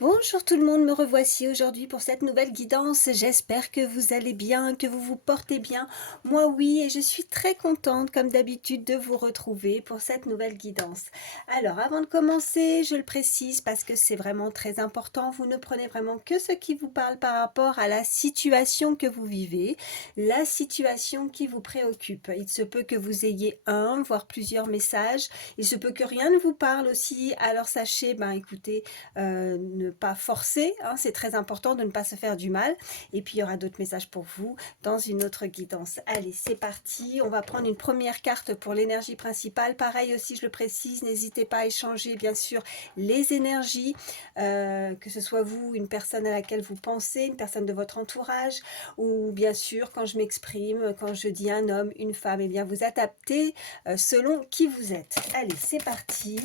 Bonjour tout le monde, me revoici aujourd'hui pour cette nouvelle guidance. J'espère que vous allez bien, que vous vous portez bien. Moi oui, et je suis très contente comme d'habitude de vous retrouver pour cette nouvelle guidance. Alors avant de commencer, je le précise parce que c'est vraiment très important, vous ne prenez vraiment que ce qui vous parle par rapport à la situation que vous vivez, la situation qui vous préoccupe. Il se peut que vous ayez un, voire plusieurs messages. Il se peut que rien ne vous parle aussi, alors sachez, écoutez, ne pas forcer, hein, c'est très important de ne pas se faire du mal. Et puis il y aura d'autres messages pour vous dans une autre guidance. Allez, c'est parti. On va prendre une première carte pour l'énergie principale. Pareil aussi, je le précise, n'hésitez pas à échanger bien sûr les énergies, que ce soit vous, une personne à laquelle vous pensez, une personne de votre entourage, ou bien sûr quand je m'exprime, quand je dis un homme, une femme, et bien vous adaptez selon qui vous êtes. Allez, c'est parti.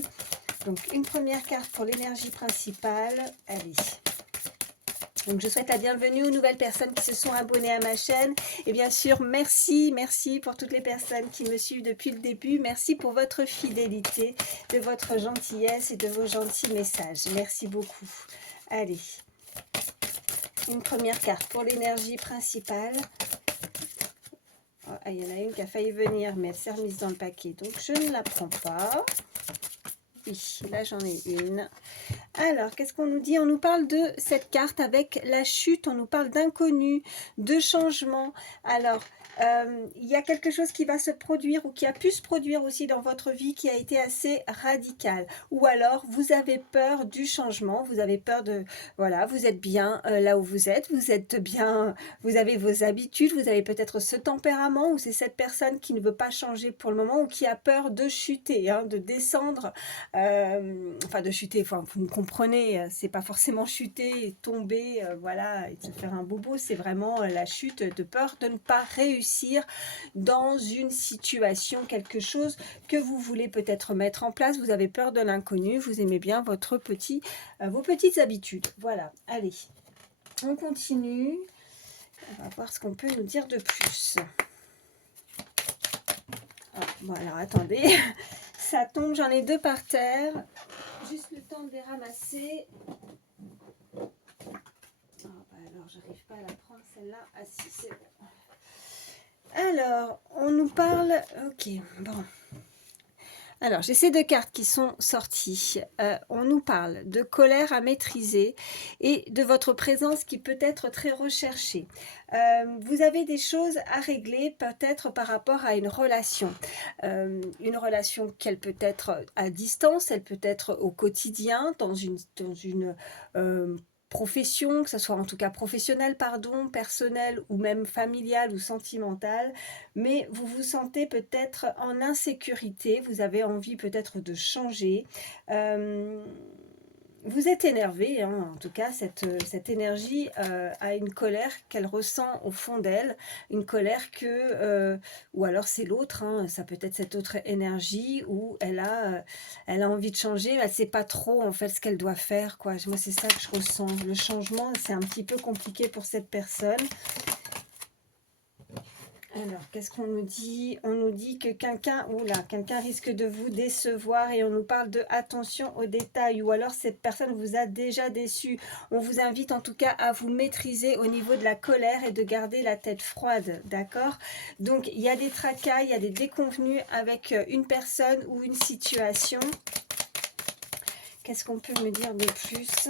Donc une première carte pour l'énergie principale. Allez. Donc je souhaite la bienvenue aux nouvelles personnes qui se sont abonnées à ma chaîne. Et bien sûr, merci pour toutes les personnes qui me suivent depuis le début. Merci pour votre fidélité, de votre gentillesse et de vos gentils messages. Merci beaucoup. Allez. Une première carte pour l'énergie principale. Oh, il y en a une qui a failli venir, mais elle s'est remise dans le paquet. Donc je ne la prends pas. Oui, là j'en ai une. Alors, qu'est-ce qu'on nous dit? On nous parle de cette carte avec la chute, on nous parle d'inconnu, de changement. Alors, il y a quelque chose qui va se produire ou qui a pu se produire aussi dans votre vie qui a été assez radical. Ou alors, vous avez peur du changement, vous avez peur de... Voilà, vous êtes bien là où vous êtes bien, vous avez vos habitudes, vous avez peut-être ce tempérament ou c'est cette personne qui ne veut pas changer pour le moment ou qui a peur de chuter, hein, de descendre, enfin de chuter, enfin vous me comprenez, c'est pas forcément chuter et tomber, voilà, et se faire un bobo, c'est vraiment la chute de peur de ne pas réussir dans une situation, quelque chose que vous voulez peut-être mettre en place, vous avez peur de l'inconnu, vous aimez bien votre vos petites habitudes. Voilà, allez, on continue, on va voir ce qu'on peut nous dire de plus. Ah, bon alors attendez, ça tombe, j'en ai deux par terre, juste le temps de les ramasser. Alors j'arrive pas à la prendre celle-là. Ah si, c'est bon. Alors on nous parle, ok, bon. Alors, j'ai ces deux cartes qui sont sorties. On nous parle de colère à maîtriser et de votre présence qui peut être très recherchée. Vous avez des choses à régler peut-être par rapport à une relation qu'elle peut être à distance, elle peut être au quotidien, dans une profession, que ce soit en tout cas professionnelle, pardon, personnelle ou même familiale ou sentimentale, mais vous vous sentez peut-être en insécurité, vous avez envie peut-être de changer, vous êtes énervé, hein, en tout cas cette énergie a une colère qu'elle ressent au fond d'elle, une colère ou alors c'est l'autre, hein, ça peut être cette autre énergie où elle a envie de changer, mais elle ne sait pas trop en fait ce qu'elle doit faire, quoi. Moi c'est ça que je ressens, le changement c'est un petit peu compliqué pour cette personne. Alors, qu'est-ce qu'on nous dit? On nous dit que quelqu'un risque de vous décevoir et on nous parle de attention aux détails ou alors cette personne vous a déjà déçu. On vous invite en tout cas à vous maîtriser au niveau de la colère et de garder la tête froide, d'accord? Donc, il y a des tracas, il y a des déconvenues avec une personne ou une situation. Qu'est-ce qu'on peut me dire de plus?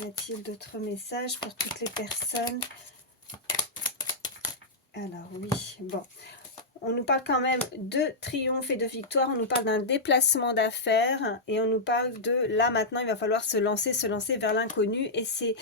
Y a-t-il d'autres messages pour toutes les personnes? Alors oui, bon, on nous parle quand même de triomphe et de victoire, on nous parle d'un déplacement d'affaires et on nous parle de là maintenant il va falloir se lancer vers l'inconnu et c'est,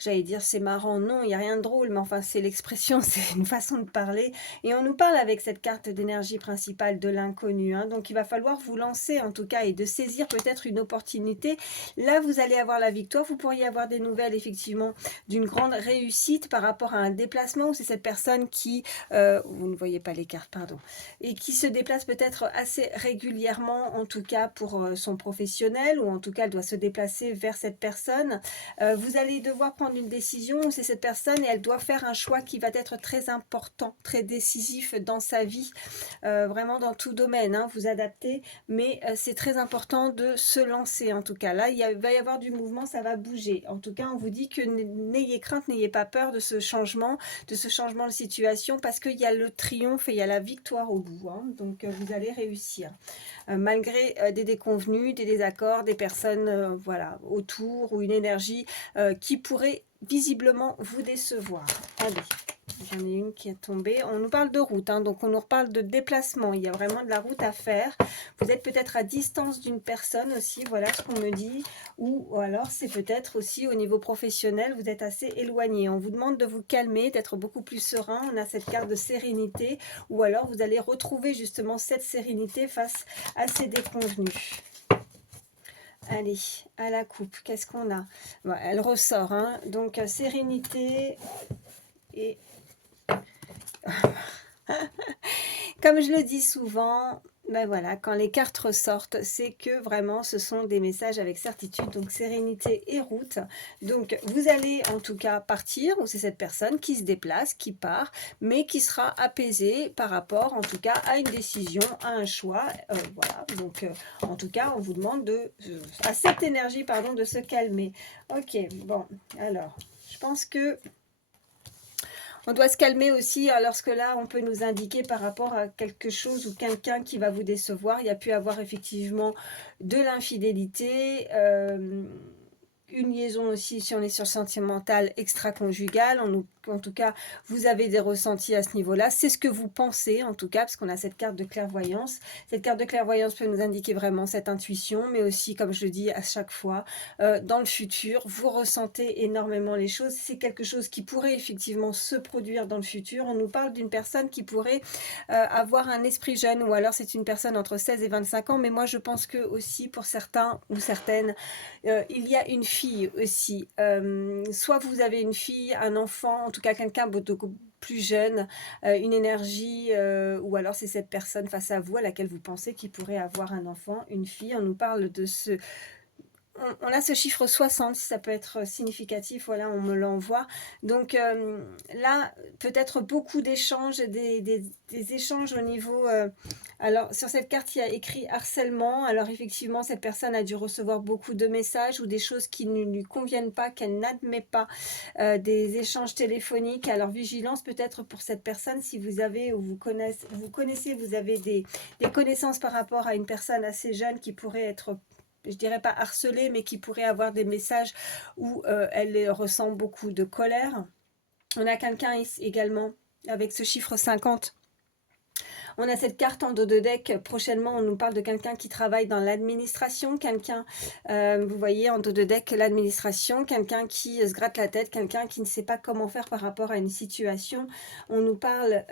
j'allais dire c'est marrant, non il n'y a rien de drôle mais enfin c'est l'expression, c'est une façon de parler et on nous parle avec cette carte d'énergie principale de l'inconnu, hein, donc il va falloir vous lancer en tout cas et de saisir peut-être une opportunité, là vous allez avoir la victoire, vous pourriez avoir des nouvelles effectivement d'une grande réussite par rapport à un déplacement où c'est cette personne qui, vous ne voyez pas les cartes, pardon, pardon, et qui se déplace peut-être assez régulièrement, en tout cas pour son professionnel, ou en tout cas elle doit se déplacer vers cette personne. Vous allez devoir prendre une décision, c'est cette personne et elle doit faire un choix qui va être très important, très décisif dans sa vie, vraiment dans tout domaine, hein, vous adaptez, mais c'est très important de se lancer en tout cas. Là, va y avoir du mouvement, ça va bouger. En tout cas, on vous dit que n'ayez crainte, n'ayez pas peur de ce changement de situation, parce qu'il y a le triomphe et il y a la victoire au bout, hein, donc vous allez réussir. Malgré des déconvenus, des désaccords, des personnes voilà, autour, ou une énergie qui pourrait visiblement vous décevoir. Allez, j'en ai une qui est tombée. On nous parle de route, hein, donc on nous reparle de déplacement. Il y a vraiment de la route à faire. Vous êtes peut-être à distance d'une personne aussi, voilà ce qu'on me dit. Ou alors c'est peut-être aussi au niveau professionnel, vous êtes assez éloigné. On vous demande de vous calmer, d'être beaucoup plus serein. On a cette carte de sérénité. Ou alors vous allez retrouver justement cette sérénité face à ces déconvenus. Allez, à la coupe, qu'est-ce qu'on a? Bon, elle ressort, hein. Donc sérénité et... Comme je le dis souvent, ben voilà, quand les cartes ressortent, c'est que vraiment ce sont des messages avec certitude, donc sérénité et route. Donc vous allez en tout cas partir, ou c'est cette personne qui se déplace, qui part, mais qui sera apaisée par rapport en tout cas à une décision, à un choix. Voilà, donc en tout cas on vous demande à cette énergie, pardon, de se calmer. Ok, bon, alors je pense que on doit se calmer aussi lorsque là, on peut nous indiquer par rapport à quelque chose ou quelqu'un qui va vous décevoir. Il y a pu avoir effectivement de l'infidélité, une liaison aussi, si on est sur sentimental, extra-conjugale. En tout cas, vous avez des ressentis à ce niveau-là. C'est ce que vous pensez, en tout cas, parce qu'on a cette carte de clairvoyance. Cette carte de clairvoyance peut nous indiquer vraiment cette intuition, mais aussi, comme je le dis à chaque fois, dans le futur, vous ressentez énormément les choses. C'est quelque chose qui pourrait effectivement se produire dans le futur. On nous parle d'une personne qui pourrait avoir un esprit jeune, ou alors c'est une personne entre 16 et 25 ans, mais moi je pense que aussi pour certains ou certaines, il y a une fille aussi. Soit vous avez une fille, un enfant, en tout cas quelqu'un beaucoup plus jeune, une énergie, ou alors c'est cette personne face à vous à laquelle vous pensez qu'il pourrait avoir un enfant, une fille. On nous parle de ce... On a ce chiffre 60, si ça peut être significatif, voilà, on me l'envoie. Donc là, peut-être beaucoup d'échanges, des échanges au niveau... alors, sur cette carte, il y a écrit harcèlement. Alors, effectivement, cette personne a dû recevoir beaucoup de messages ou des choses qui ne lui conviennent pas, qu'elle n'admet pas, des échanges téléphoniques. Alors, vigilance peut-être pour cette personne, si vous avez ou vous connaissez, vous avez des connaissances par rapport à une personne assez jeune qui pourrait être, je dirais pas harcelée, mais qui pourrait avoir des messages où elle ressent beaucoup de colère. On a quelqu'un également avec ce chiffre 50. On a cette carte en dos de deck. Prochainement, on nous parle de quelqu'un qui travaille dans l'administration. Quelqu'un, vous voyez, en dos de deck, l'administration. Quelqu'un qui se gratte la tête. Quelqu'un qui ne sait pas comment faire par rapport à une situation. On nous parle...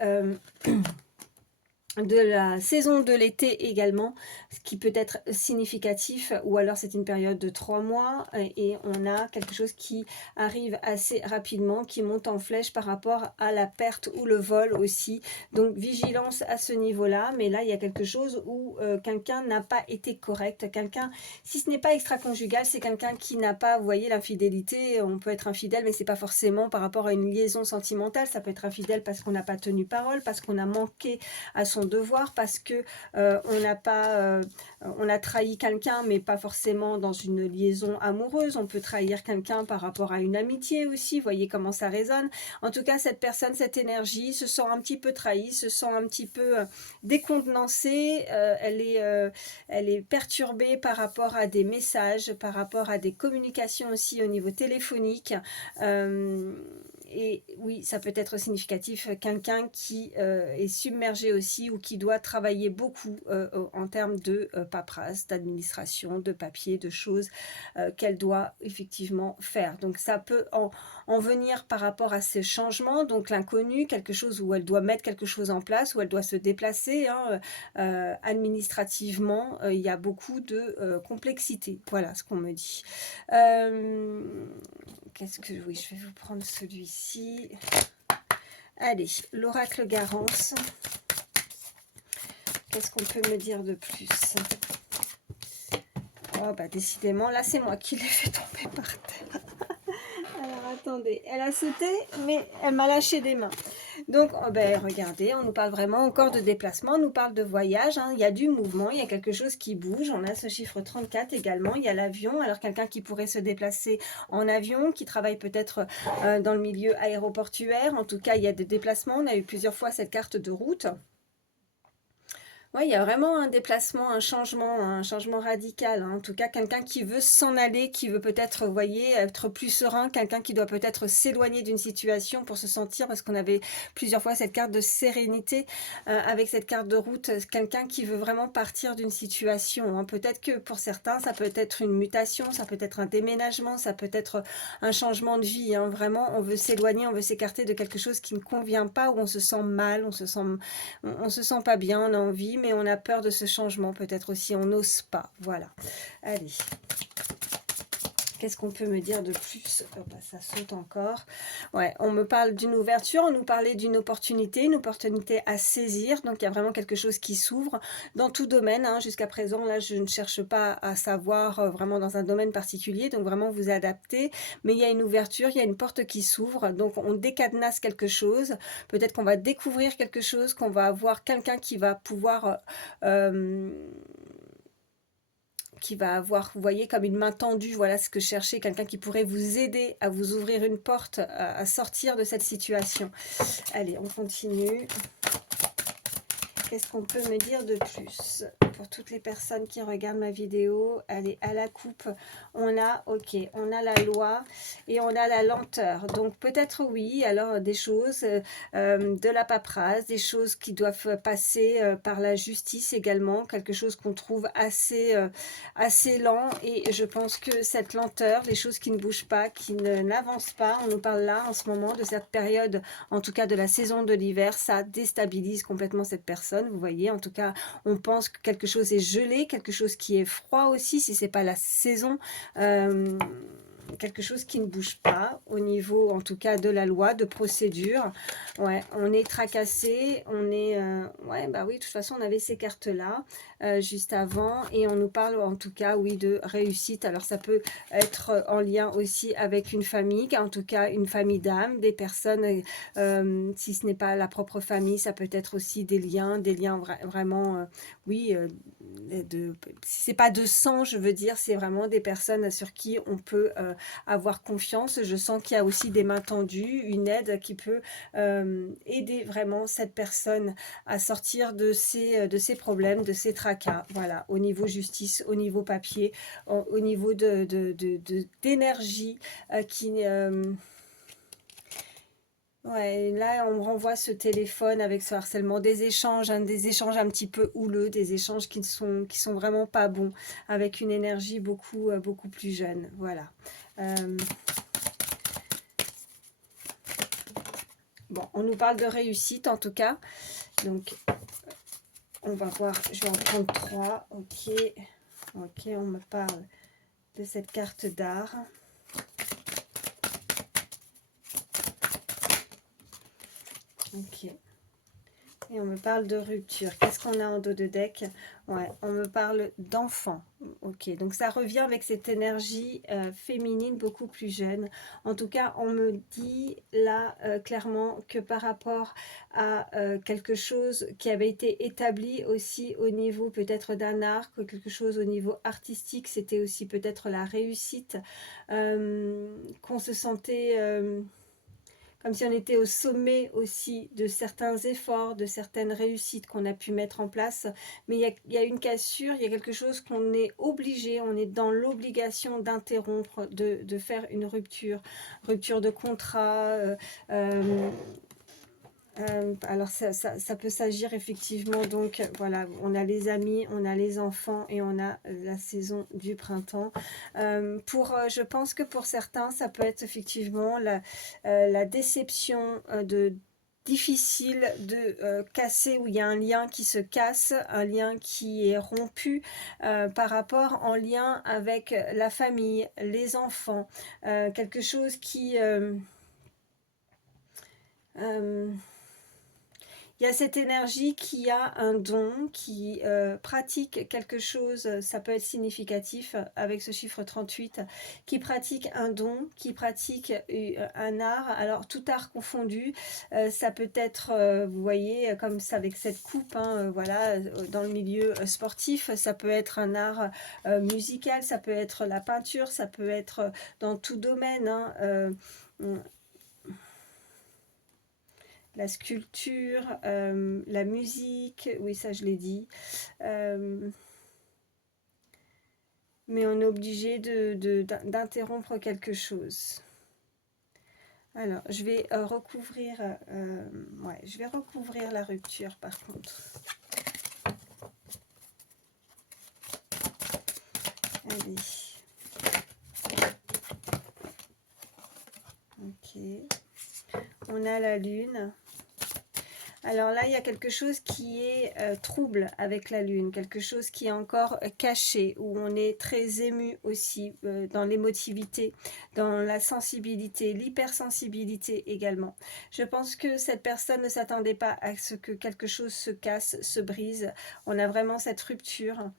de la saison de l'été également, ce qui peut être significatif, ou alors c'est une période de 3 mois et on a quelque chose qui arrive assez rapidement, qui monte en flèche par rapport à la perte ou le vol aussi. Donc vigilance à ce niveau-là, mais là il y a quelque chose où quelqu'un n'a pas été correct. Quelqu'un, si ce n'est pas extra-conjugal, c'est quelqu'un qui n'a pas, vous voyez, l'infidélité. On peut être infidèle, mais c'est pas forcément par rapport à une liaison sentimentale. Ça peut être infidèle parce qu'on n'a pas tenu parole, parce qu'on a manqué à son devoir, parce que on a trahi quelqu'un, mais pas forcément dans une liaison amoureuse. On peut trahir quelqu'un par rapport à une amitié aussi. Voyez comment ça résonne. En tout cas, cette personne, cette énergie se sent un petit peu trahie, se sent un petit peu décontenancée. Elle est perturbée par rapport à des messages, par rapport à des communications aussi au niveau téléphonique. Et oui, ça peut être significatif, quelqu'un qui est submergé aussi, ou qui doit travailler beaucoup en termes de paperasse, d'administration, de papier, de choses qu'elle doit effectivement faire. Donc ça peut en venir par rapport à ces changements, donc l'inconnu, quelque chose où elle doit mettre quelque chose en place, où elle doit se déplacer, hein, administrativement, il y a beaucoup de complexité, voilà ce qu'on me dit. Qu'est-ce que... Oui, je vais vous prendre celui-ci. Allez, l'oracle Garance. Qu'est-ce qu'on peut me dire de plus? Oh, bah décidément, là, c'est moi qui l'ai fait tomber par terre. Alors, attendez, elle a sauté, mais elle m'a lâché des mains. Donc, oh ben, regardez, on nous parle vraiment encore de déplacement, on nous parle de voyage, hein. Il y a du mouvement, il y a quelque chose qui bouge. On a ce chiffre 34 également, il y a l'avion. Alors, quelqu'un qui pourrait se déplacer en avion, qui travaille peut-être dans le milieu aéroportuaire. En tout cas, il y a des déplacements. On a eu plusieurs fois cette carte de route. Oui, il y a vraiment un déplacement, un changement radical, hein. En tout cas, quelqu'un qui veut s'en aller, qui veut peut-être, vous voyez, être plus serein, quelqu'un qui doit peut-être s'éloigner d'une situation pour se sentir, parce qu'on avait plusieurs fois cette carte de sérénité avec cette carte de route, quelqu'un qui veut vraiment partir d'une situation, hein. Peut-être que pour certains, ça peut être une mutation, ça peut être un déménagement, ça peut être un changement de vie, hein. Vraiment, on veut s'éloigner, on veut s'écarter de quelque chose qui ne convient pas, où on se sent mal, on se sent pas bien, on a envie, mais on a peur de ce changement, peut-être aussi, on n'ose pas. Voilà. Allez. Qu'est-ce qu'on peut me dire de plus? Oh, bah, ça saute encore. Ouais, on me parle d'une ouverture, on nous parlait d'une opportunité, une opportunité à saisir. Donc, il y a vraiment quelque chose qui s'ouvre dans tout domaine, hein. Jusqu'à présent, là, je ne cherche pas à savoir vraiment dans un domaine particulier. Donc, vraiment, vous adaptez. Mais il y a une ouverture, il y a une porte qui s'ouvre. Donc, on décadenasse quelque chose. Peut-être qu'on va découvrir quelque chose, qu'on va avoir quelqu'un qui va pouvoir... qui va avoir, vous voyez, comme une main tendue, voilà ce que je cherchais, quelqu'un qui pourrait vous aider à vous ouvrir une porte, à sortir de cette situation. Allez, on continue. Qu'est-ce qu'on peut me dire de plus? Pour toutes les personnes qui regardent ma vidéo, allez, à la coupe, on a, ok, on a la loi et on a la lenteur. Donc peut-être oui, alors des choses, de la paperasse, des choses qui doivent passer par la justice également, quelque chose qu'on trouve assez lent. Et je pense que cette lenteur, les choses qui ne bougent pas, qui n'avancent pas, on nous parle là en ce moment de cette période, en tout cas de la saison de l'hiver, ça déstabilise complètement cette personne. Vous voyez, en tout cas, on pense que quelque chose est gelé, quelque chose qui est froid aussi, si c'est pas la saison. Quelque chose qui ne bouge pas au niveau, en tout cas, de la loi, de procédure. Ouais, on est tracassé, on est... ouais, bah oui, de toute façon, on avait ces cartes-là juste avant, et on nous parle, en tout cas, oui, de réussite. Alors, ça peut être en lien aussi avec une famille, en tout cas, une famille d'âme, des personnes, si ce n'est pas la propre famille, ça peut être aussi des liens vraiment, oui, si c'est pas de sang, je veux dire, c'est vraiment des personnes sur qui on peut avoir confiance. Je sens qu'il y a aussi des mains tendues, une aide qui peut aider vraiment cette personne à sortir de ses problèmes, de ses tracas, voilà, au niveau justice, au niveau papier, au niveau d'énergie qui... ouais, là, on me renvoie ce téléphone avec ce harcèlement, des échanges, hein, des échanges un petit peu houleux, des échanges qui sont vraiment pas bons, avec une énergie beaucoup plus jeune. Voilà. Bon, on nous parle de réussite en tout cas. Donc, on va voir, je vais en prendre 3. Ok, ok, on me parle de cette carte d'art. Ok. Et on me parle de rupture. Qu'est-ce qu'on a en dos de deck? Ouais, on me parle d'enfant. Ok, donc ça revient avec cette énergie féminine beaucoup plus jeune. En tout cas, on me dit là clairement que par rapport à quelque chose qui avait été établi aussi au niveau peut-être d'un art, quelque chose au niveau artistique, c'était aussi peut-être la réussite, qu'on se sentait... comme si on était au sommet aussi de certains efforts, de certaines réussites qu'on a pu mettre en place. Mais il y a une cassure, il y a quelque chose qu'on est obligé, on est dans l'obligation d'interrompre, de faire une rupture. Rupture de contrat, alors ça peut s'agir effectivement, donc voilà, on a les amis, on a les enfants et on a la saison du printemps. Je pense que pour certains, ça peut être effectivement la déception difficile de casser, où il y a un lien qui se casse, un lien qui est rompu par rapport en lien avec la famille, les enfants, quelque chose qui... Il y a cette énergie qui a un don, qui pratique quelque chose, ça peut être significatif avec ce chiffre 38, qui pratique un don, qui pratique un art, alors tout art confondu, ça peut être, vous voyez, comme ça avec cette coupe, hein, voilà, dans le milieu sportif, ça peut être un art musical, ça peut être la peinture, ça peut être dans tout domaine, hein, la sculpture, la musique, oui ça je l'ai dit, mais on est obligé d'interrompre quelque chose. Alors, je vais recouvrir, ouais, je vais recouvrir la rupture par contre. Allez. Ok. On a la lune. Alors là, il y a quelque chose qui est trouble avec la lune, quelque chose qui est encore caché, où on est très ému aussi, dans l'émotivité, dans la sensibilité, l'hypersensibilité également. Je pense que cette personne ne s'attendait pas à ce que quelque chose se casse, se brise. On a vraiment cette rupture.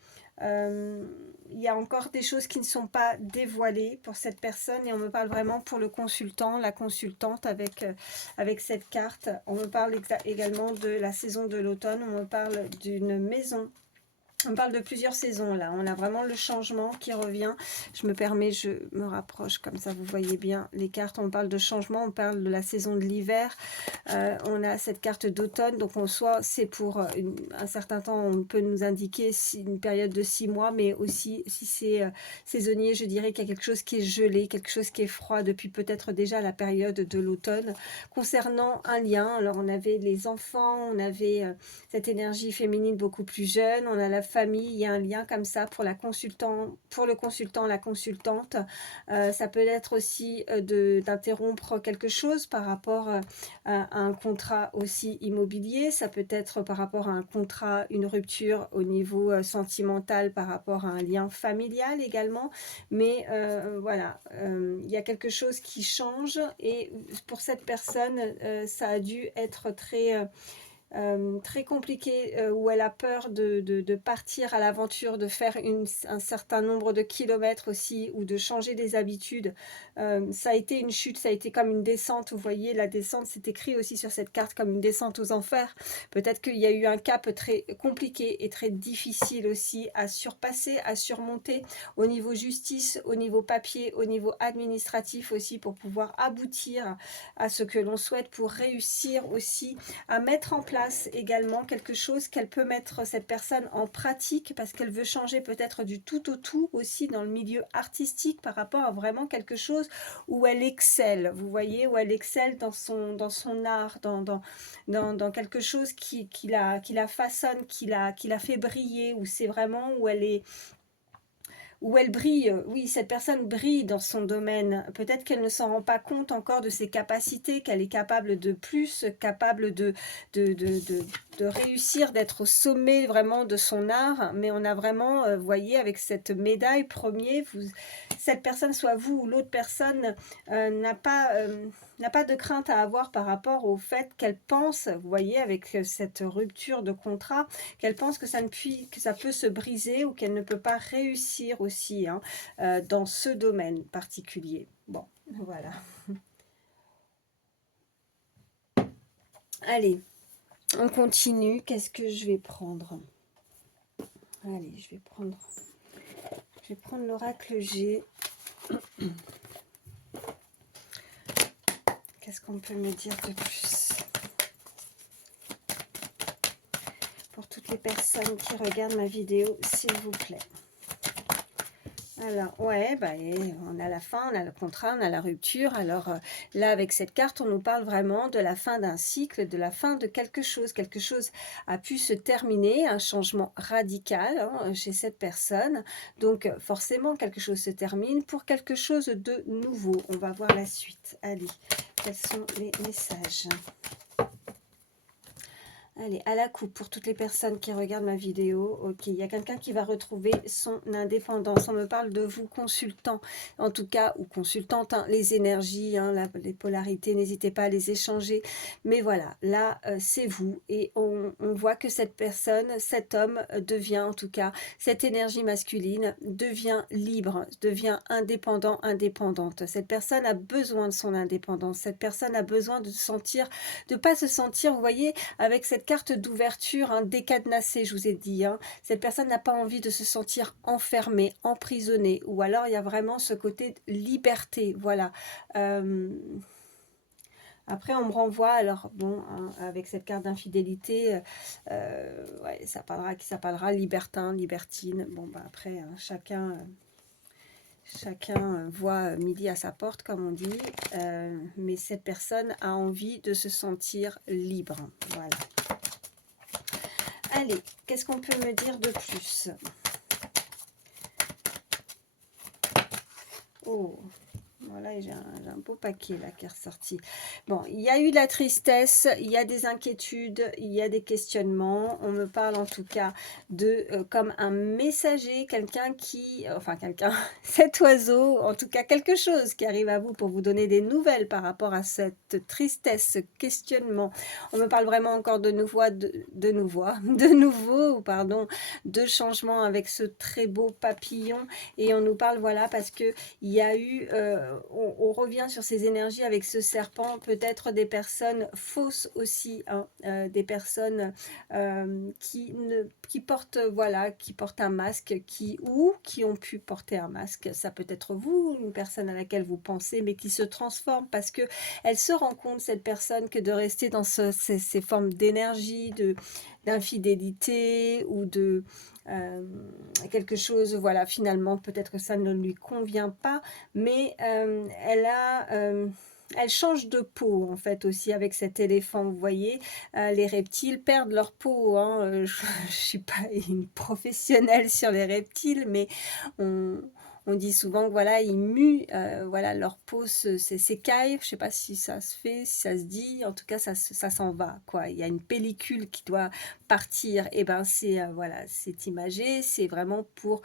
Il y a encore des choses qui ne sont pas dévoilées pour cette personne et on me parle vraiment pour le consultant, la consultante avec cette carte. On me parle également de la saison de l'automne, on me parle d'une maison. On parle de plusieurs saisons là, on a vraiment le changement qui revient. Je me permets, je me rapproche comme ça vous voyez bien les cartes. On parle de changement, on parle de la saison de l'hiver. On a cette carte d'automne, donc en soi c'est pour un certain temps, on peut nous indiquer une période de 6 mois, mais aussi si c'est saisonnier, je dirais qu'il y a quelque chose qui est gelé, quelque chose qui est froid depuis peut-être déjà la période de l'automne. Concernant un lien, alors on avait les enfants, on avait cette énergie féminine beaucoup plus jeune, on a la famille, il y a un lien comme ça pour la consultant, pour le consultant, la consultante. Ça peut être aussi d'interrompre quelque chose par rapport à un contrat aussi immobilier, ça peut être par rapport à un contrat, une rupture au niveau sentimental par rapport à un lien familial également, mais voilà, il y a quelque chose qui change et pour cette personne, ça a dû être très compliqué, où elle a peur de partir à l'aventure, de faire un certain nombre de kilomètres aussi, ou de changer des habitudes. Ça a été une chute, ça a été comme une descente, vous voyez, la descente, c'est écrit aussi sur cette carte comme une descente aux enfers. Peut-être qu'il y a eu un cap très compliqué et très difficile aussi à surpasser, à surmonter, au niveau justice, au niveau papier, au niveau administratif aussi, pour pouvoir aboutir à ce que l'on souhaite, pour réussir aussi à mettre en place également quelque chose qu'elle peut mettre cette personne en pratique parce qu'elle veut changer peut-être du tout au tout aussi dans le milieu artistique par rapport à vraiment quelque chose où elle excelle, vous voyez, où elle excelle dans son art, dans quelque chose qui la façonne, qui la fait briller, où c'est vraiment où elle brille, oui, cette personne brille dans son domaine. Peut-être qu'elle ne s'en rend pas compte encore de ses capacités, qu'elle est capable de plus, capable de réussir, d'être au sommet vraiment de son art. Mais on a vraiment, vous voyez, avec cette médaille premier, cette personne, soit vous ou l'autre personne, n'a pas de crainte à avoir par rapport au fait qu'elle pense, vous voyez, avec cette rupture de contrat, qu'elle pense que ça peut se briser ou qu'elle ne peut pas réussir aussi hein, dans ce domaine particulier. Bon, voilà. Allez, on continue. Qu'est-ce que je vais prendre? Allez, je vais prendre l'oracle G. Qu'est-ce qu'on peut me dire de plus? Pour toutes les personnes qui regardent ma vidéo, s'il vous plaît. Alors, ouais, bah, on a la fin, on a le contrat, on a la rupture. Alors là, avec cette carte, on nous parle vraiment de la fin d'un cycle, de la fin de quelque chose. Quelque chose a pu se terminer, un changement radical hein, chez cette personne. Donc, forcément, quelque chose se termine pour quelque chose de nouveau. On va voir la suite. Allez, quels sont les messages ? Allez, à la coupe pour toutes les personnes qui regardent ma vidéo. Ok, il y a quelqu'un qui va retrouver son indépendance. On me parle de vous, consultant, en tout cas, ou consultante, hein, les énergies, hein, les polarités, n'hésitez pas à les échanger. Mais voilà, là, c'est vous. Et on voit que cette personne, cet homme devient, en tout cas, cette énergie masculine devient libre, devient indépendant, indépendante. Cette personne a besoin de son indépendance. Cette personne a besoin de sentir, de pas se sentir, vous voyez, avec cette carte d'ouverture, hein, décadenassée, je vous ai dit. Hein, cette personne n'a pas envie de se sentir enfermée, emprisonnée. Ou alors, il y a vraiment ce côté de liberté. Voilà. Après, on me renvoie, alors bon, hein, avec cette carte d'infidélité, ouais, ça parlera libertin, libertine. Bon, bah après, hein, chacun voit midi à sa porte, comme on dit. Mais cette personne a envie de se sentir libre. Voilà. Allez, qu'est-ce qu'on peut me dire de plus? Oh, voilà, j'ai un beau paquet là qui est ressorti. Bon, il y a eu de la tristesse, il y a des inquiétudes, il y a des questionnements. On me parle en tout cas de comme un messager, quelqu'un qui, enfin quelqu'un, cet oiseau, en tout cas quelque chose qui arrive à vous pour vous donner des nouvelles par rapport à cette tristesse, ce questionnement. On me parle vraiment encore de nouveau, de nouveau, pardon, de changement avec ce très beau papillon. Et on nous parle, voilà, parce que il y a eu, on revient sur ces énergies avec ce serpent, peut-être des personnes fausses aussi, hein, des personnes qui portent, voilà, qui portent un masque, ou qui ont pu porter un masque. Ça peut être vous, une personne à laquelle vous pensez, mais qui se transforme parce que elle se rend compte, cette personne, que de rester dans ces formes d'énergie, d'infidélité ou de quelque chose, voilà, finalement, peut-être que ça ne lui convient pas, mais elle change de peau, en fait, aussi, avec cet éléphant, vous voyez. Les reptiles perdent leur peau, hein. Je ne suis pas une professionnelle sur les reptiles, mais on, on dit souvent que, voilà, ils muent, voilà, leur peau s'écaille. Je ne sais pas si ça se fait, si ça se dit. En tout cas, ça s'en va, quoi. Il y a une pellicule qui doit partir. Et ben, c'est voilà, c'est imagé. C'est vraiment pour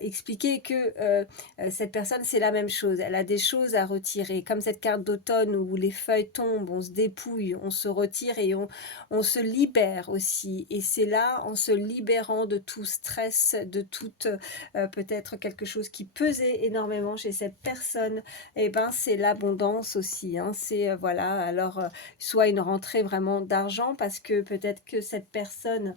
expliquer que cette personne, c'est la même chose. Elle a des choses à retirer. Comme cette carte d'automne où les feuilles tombent, on se dépouille, on se retire et on se libère aussi. Et c'est là, en se libérant de tout stress, de toute peut-être quelque chose qui pesait énormément chez cette personne, et ben c'est l'abondance aussi. Hein. C'est voilà, alors soit une rentrée vraiment d'argent parce que peut-être que cette personne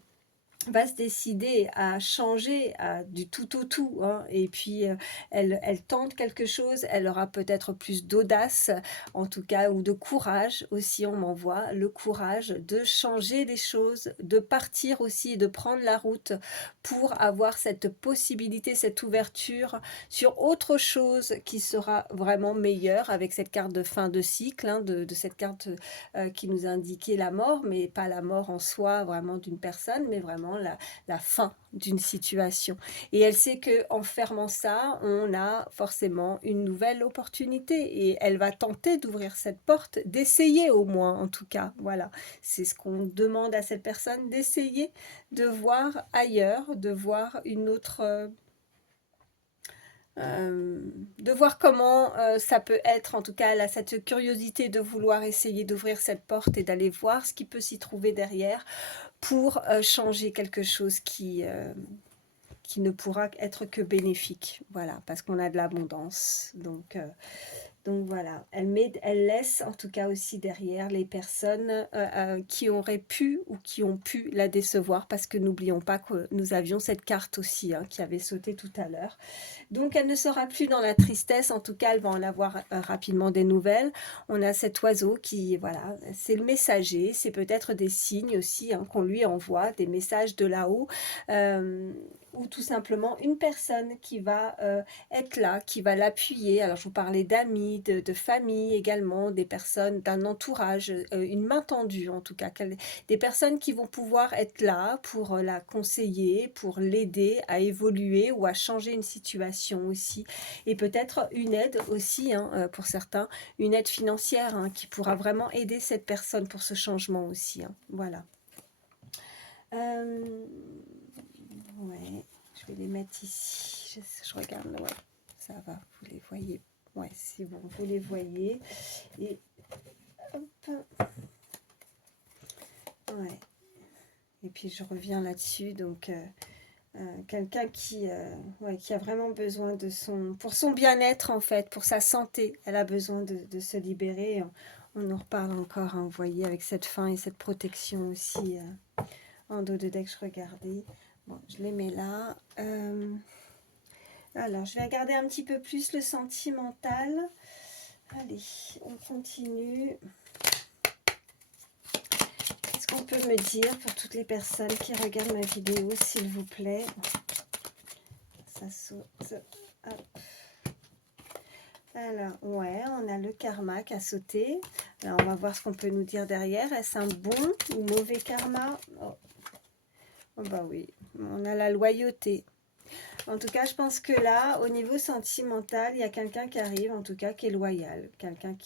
va se décider à changer du tout au tout, hein, et puis elle tente quelque chose, elle aura peut-être plus d'audace, en tout cas, ou de courage aussi, on m'envoie le courage de changer les choses, de partir aussi, de prendre la route pour avoir cette possibilité, cette ouverture sur autre chose qui sera vraiment meilleure, avec cette carte de fin de cycle, hein, de cette carte qui nous indiquait la mort, mais pas la mort en soi vraiment d'une personne, mais vraiment la fin d'une situation. Et elle sait que en fermant ça, on a forcément une nouvelle opportunité et elle va tenter d'ouvrir cette porte, d'essayer au moins en tout cas. Voilà, c'est ce qu'on demande à cette personne, d'essayer de voir ailleurs, de voir une autre de voir comment ça peut être. En tout cas, elle a cette curiosité de vouloir essayer d'ouvrir cette porte et d'aller voir ce qui peut s'y trouver derrière pour changer quelque chose qui ne pourra être que bénéfique. Voilà, parce qu'on a de l'abondance. Donc voilà, elle laisse en tout cas aussi derrière les personnes qui auraient pu ou qui ont pu la décevoir, parce que n'oublions pas que nous avions cette carte aussi, hein, qui avait sauté tout à l'heure. Donc elle ne sera plus dans la tristesse, en tout cas elle va en avoir rapidement des nouvelles. On a cet oiseau qui, voilà, c'est le messager, c'est peut-être des signes aussi, hein, qu'on lui envoie, des messages de là-haut, ou tout simplement une personne qui va être là, qui va l'appuyer. Alors je vous parlais d'amis, de famille également, des personnes, d'un entourage, une main tendue en tout cas, des personnes qui vont pouvoir être là pour la conseiller, pour l'aider à évoluer ou à changer une situation aussi. Et peut-être une aide aussi, hein, pour certains, une aide financière, hein, qui pourra vraiment aider cette personne pour ce changement aussi. Hein. Voilà. Euh, ouais, je vais les mettre ici. Je regarde, ouais, ça va, vous les voyez. Ouais, c'est bon, vous les voyez. Et hop, ouais. Et puis je reviens là-dessus, donc quelqu'un ouais, qui a vraiment besoin pour son bien-être en fait, pour sa santé, elle a besoin de se libérer. On en reparle encore, hein, vous voyez, avec cette fin et cette protection aussi en dos de deck, je regardais. Bon, je les mets là. Alors, je vais regarder un petit peu plus le sentimental. Allez, on continue. Qu'est-ce qu'on peut me dire pour toutes les personnes qui regardent ma vidéo, s'il vous plaît? Ça saute. Hop. Alors, ouais, on a le karma qui a sauté. Alors, on va voir ce qu'on peut nous dire derrière. Est-ce un bon ou mauvais karma? Oh. Oh, bah oui, on a la loyauté. En tout cas, je pense que là, au niveau sentimental, il y a quelqu'un qui arrive, en tout cas, qui est loyal. Quelqu'un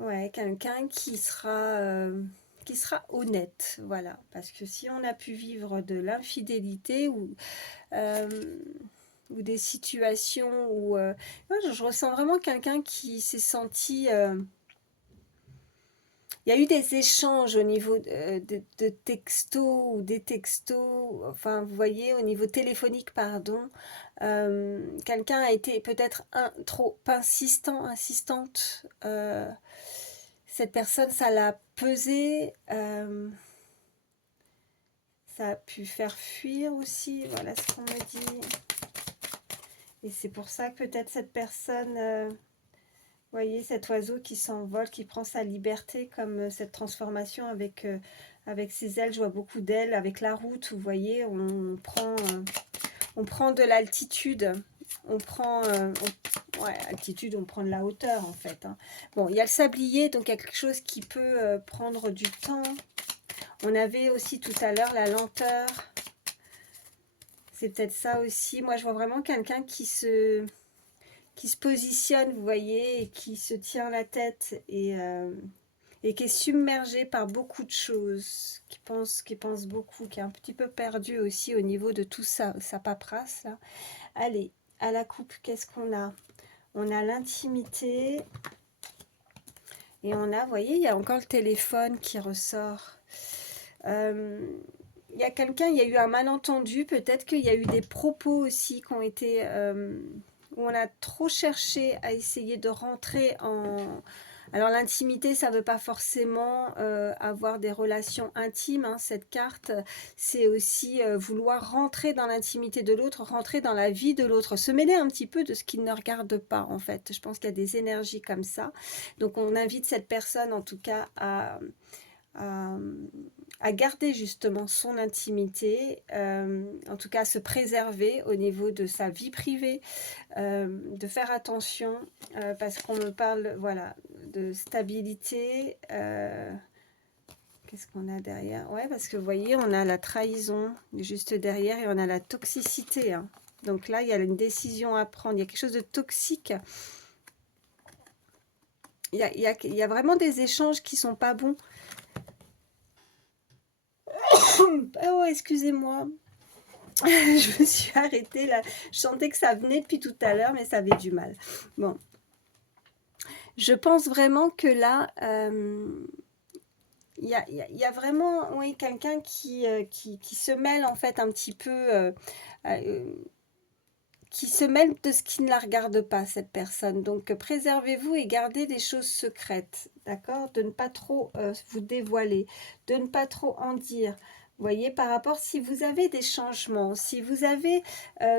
ouais, quelqu'un qui sera honnête, voilà. Parce que si on a pu vivre de l'infidélité euh, ou des situations où... moi, je ressens vraiment quelqu'un qui s'est senti... il y a eu des échanges au niveau de textos ou des textos, enfin, vous voyez, au niveau téléphonique, pardon. Quelqu'un a été peut-être trop insistant, insistante. Cette personne, ça l'a pesé. Ça a pu faire fuir aussi, voilà ce qu'on me dit. Et c'est pour ça que peut-être cette personne... vous voyez, cet oiseau qui s'envole, qui prend sa liberté, comme cette transformation avec ses ailes. Je vois beaucoup d'ailes avec la route. Vous voyez, on prend de l'altitude. On prend... ouais, altitude, on prend de la hauteur, en fait. Hein. Bon, il y a le sablier, donc il y a quelque chose qui peut prendre du temps. On avait aussi tout à l'heure la lenteur. C'est peut-être ça aussi. Moi, je vois vraiment quelqu'un qui se positionne, vous voyez, et qui se tient la tête et qui est submergé par beaucoup de choses, qui pense beaucoup, qui est un petit peu perdu aussi au niveau de tout ça, sa paperasse. Là. Allez, à la coupe, qu'est-ce qu'on a? On a l'intimité et on a, vous voyez, il y a encore le téléphone qui ressort. Il y a quelqu'un, il y a eu un malentendu, peut-être qu'il y a eu des propos aussi qui ont été... où on a trop cherché à essayer de rentrer en... Alors l'intimité, ça ne veut pas forcément avoir des relations intimes, hein, cette carte. C'est aussi vouloir rentrer dans l'intimité de l'autre, rentrer dans la vie de l'autre, se mêler un petit peu de ce qui ne regarde pas, en fait. Je pense qu'il y a des énergies comme ça. Donc on invite cette personne, en tout cas, à, à garder justement son intimité, en tout cas à se préserver au niveau de sa vie privée, de faire attention, parce qu'on me parle voilà, de stabilité. Qu'est-ce qu'on a derrière? Ouais, parce que vous voyez, on a la trahison juste derrière et on a la toxicité. Hein. Donc là, il y a une décision à prendre, il y a quelque chose de toxique. Il y a vraiment des échanges qui sont pas bons. Oh, excusez-moi. Je me suis arrêtée là. Je sentais que ça venait depuis tout à l'heure, mais ça avait du mal. Bon. Je pense vraiment que là, il y a vraiment oui, quelqu'un qui se mêle en fait un petit peu, qui se mêle de ce qui ne la regarde pas, cette personne. Donc préservez-vous et gardez des choses secrètes, d'accord? De ne pas trop vous dévoiler, de ne pas trop en dire. Vous voyez, par rapport, si vous avez des changements, si vous avez